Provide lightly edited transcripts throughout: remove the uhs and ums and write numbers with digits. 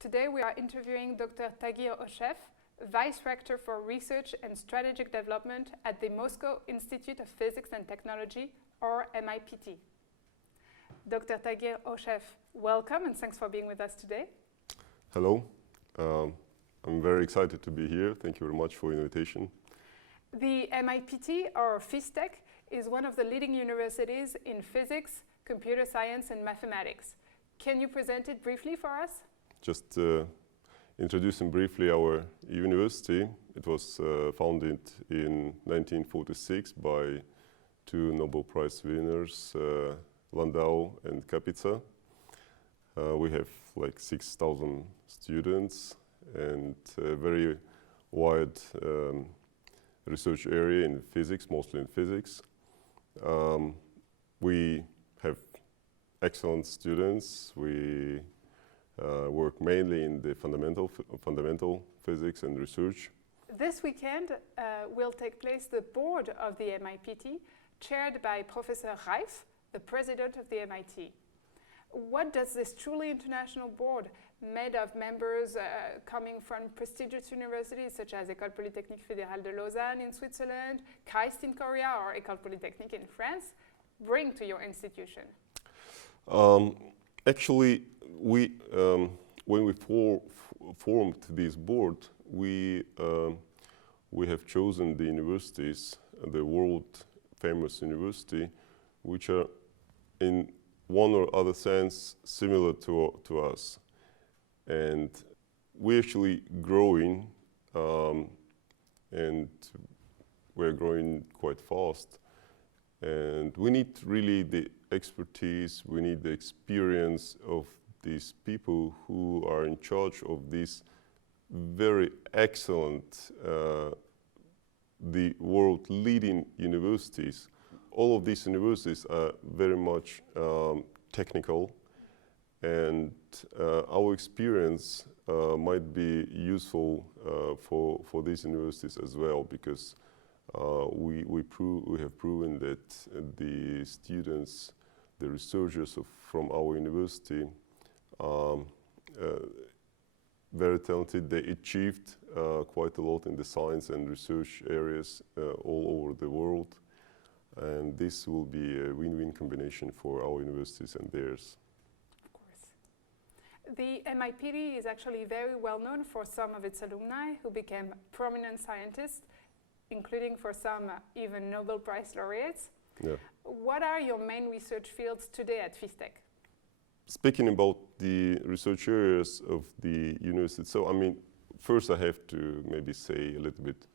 Today we are interviewing Dr. Tagir Aushev, Vice Rector for Research and Strategic Development at the Moscow Institute of Physics and Technology, or MIPT. Dr. Tagir Aushev, welcome and thanks for being with us today. Hello. I'm very excited to be here. Thank you very much for the invitation. The MIPT, or Phystech, is one of the leading universities in physics, computer science and mathematics. Can you present it briefly for us? Just introducing briefly our university. It was founded in 1946 by two Nobel Prize winners, Landau and Kapitsa. We have like 6,000 students and a very wide research area in physics, mostly in physics. We have excellent students. We work mainly in the fundamental physics and research. This weekend will take place the board of the MIPT, chaired by Professor Reif, the president of the MIT. What does this truly international board, made of members coming from prestigious universities such as École Polytechnique Fédérale de Lausanne in Switzerland, KAIST in Korea, or École Polytechnique in France, bring to your institution? Actually, when we formed this board, we have chosen the universities, the world famous university, which are in one or other sense similar to us. And we're actually growing, and we're growing quite fast. And we need really the expertise, we need the experience of these people who are in charge of these very excellent, the world leading universities. All of these universities are very much technical, and our experience might be useful for these universities as well, because we have proven that the students, the researchers from our university, very talented. They achieved quite a lot in the science and research areas all over the world. And this will be a win-win combination for our universities and theirs. Of course. The MIPT is actually very well known for some of its alumni who became prominent scientists, including for some even Nobel Prize laureates. Yeah. What are your main research fields today at Phystech? Speaking about the research areas of the university, so I mean, first I have to maybe say a little bit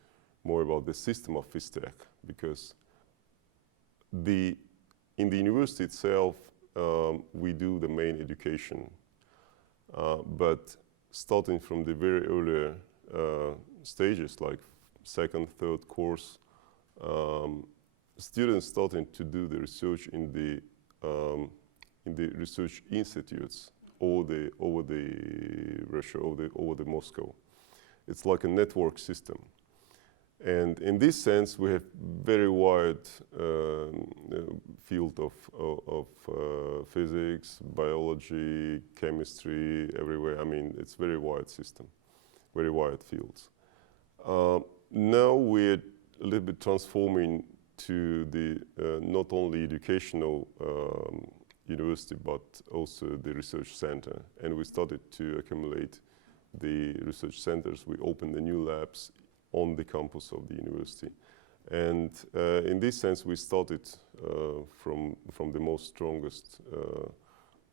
more about the system of Phystech, because in the university itself, we do the main education, but starting from the very earlier stages, like second, third course, students starting to do the research in the research institutes over Russia, over the Moscow. It's like a network system. And in this sense, we have very wide field of physics, biology, chemistry, everywhere. I mean, it's very wide system, very wide fields. Now we're a little bit transforming to the not only educational university, but also the research center. And we started to accumulate the research centers. We opened the new labs on the campus of the university. And in this sense, we started from the most strongest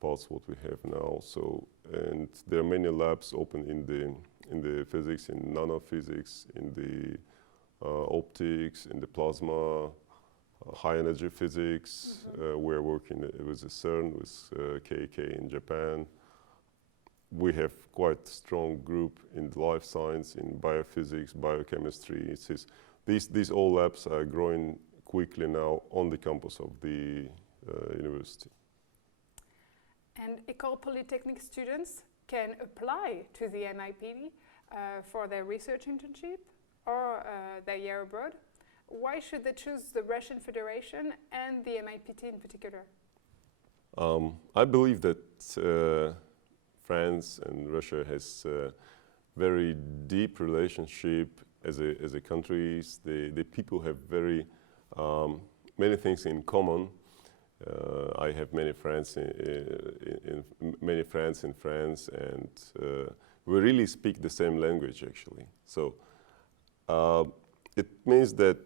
parts what we have now. So, and there are many labs open in the physics, in nanophysics, in the optics, in the plasma, high energy physics. We're working with the CERN, with KK in Japan. We have quite a strong group in life science, in biophysics, biochemistry. These all labs are growing quickly now on the campus of the university. And École Polytechnique students can apply to the MIPT for their research internship or their year abroad. Why should they choose the Russian Federation and the MIPT in particular? I believe that France and Russia has a very deep relationship as a countries. The people have very many things in common. I have many friends in France, and we really speak the same language actually. So it means that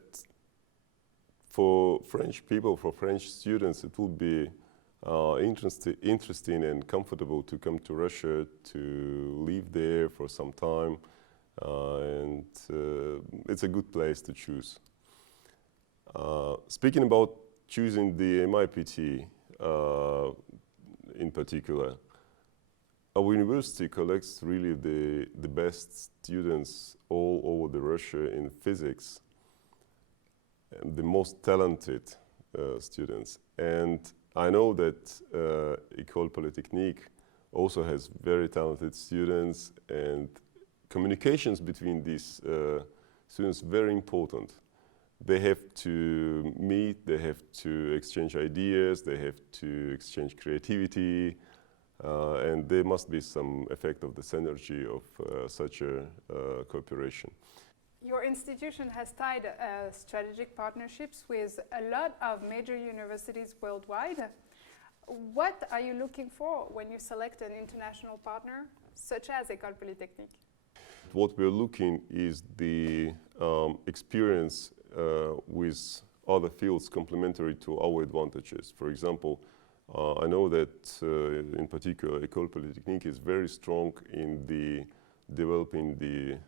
for French people, for French students, it will be interesting and comfortable to come to Russia, to live there for some time, and it's a good place to choose. Speaking about choosing the MIPT in particular, our university collects really the best students all over the Russia in physics, and the most talented students. And I know that École Polytechnique also has very talented students, and communications between these students very important. They have to meet, they have to exchange ideas, they have to exchange creativity, and there must be some effect of the synergy of such a cooperation. Your institution has tied strategic partnerships with a lot of major universities worldwide. What are you looking for when you select an international partner, such as École Polytechnique? What we're looking is the experience with other fields complementary to our advantages. For example, I know that in particular École Polytechnique is very strong in developing the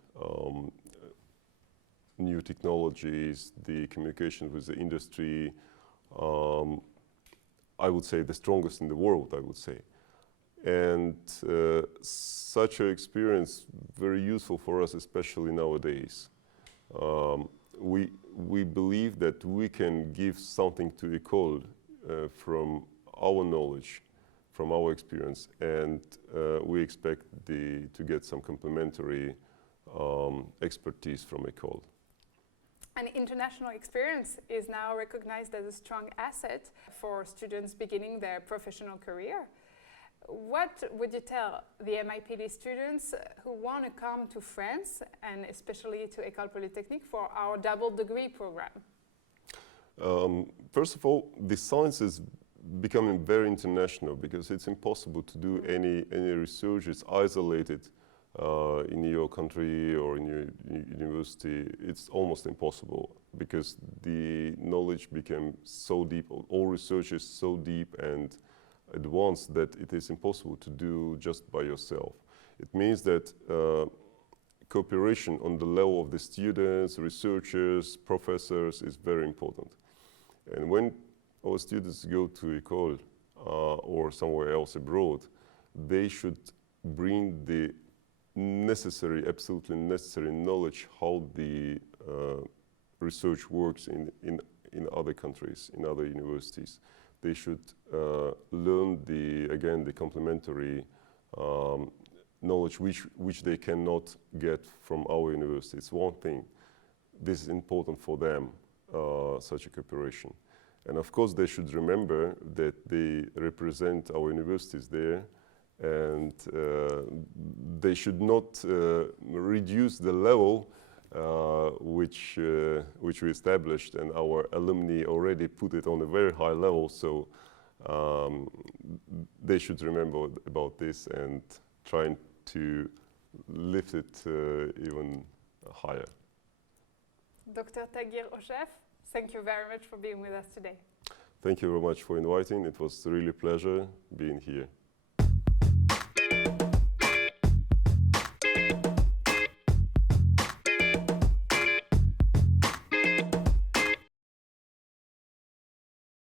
new technologies, the communication with the industry. I would say the strongest in the world, I would say. And such an experience very useful for us, especially nowadays. We believe that we can give something to École from our knowledge, from our experience, and we expect to get some complementary expertise from École. An international experience is now recognized as a strong asset for students beginning their professional career. What would you tell the MIPT students who want to come to France, and especially to École Polytechnique, for our double degree program? First of all, the science is becoming very international because it's impossible to do any research. It's isolated in your country or in your university. It's almost impossible because the knowledge became so deep, all research is so deep and advanced that it is impossible to do just by yourself. It means that cooperation on the level of the students, researchers, professors is very important. And when our students go to École or somewhere else abroad, they should bring the absolutely necessary knowledge how the research works in other countries, in other universities. They should learn the complementary knowledge which they cannot get from our university. It's one thing. This is important for them, such a cooperation. And of course, they should remember that they represent our universities there, and they should not reduce the level which we established, and our alumni already put it on a very high level. So they should remember about this and trying to lift it even higher. Dr. Tagir Aushev, thank you very much for being with us today. Thank you very much for inviting. It was really a pleasure being here.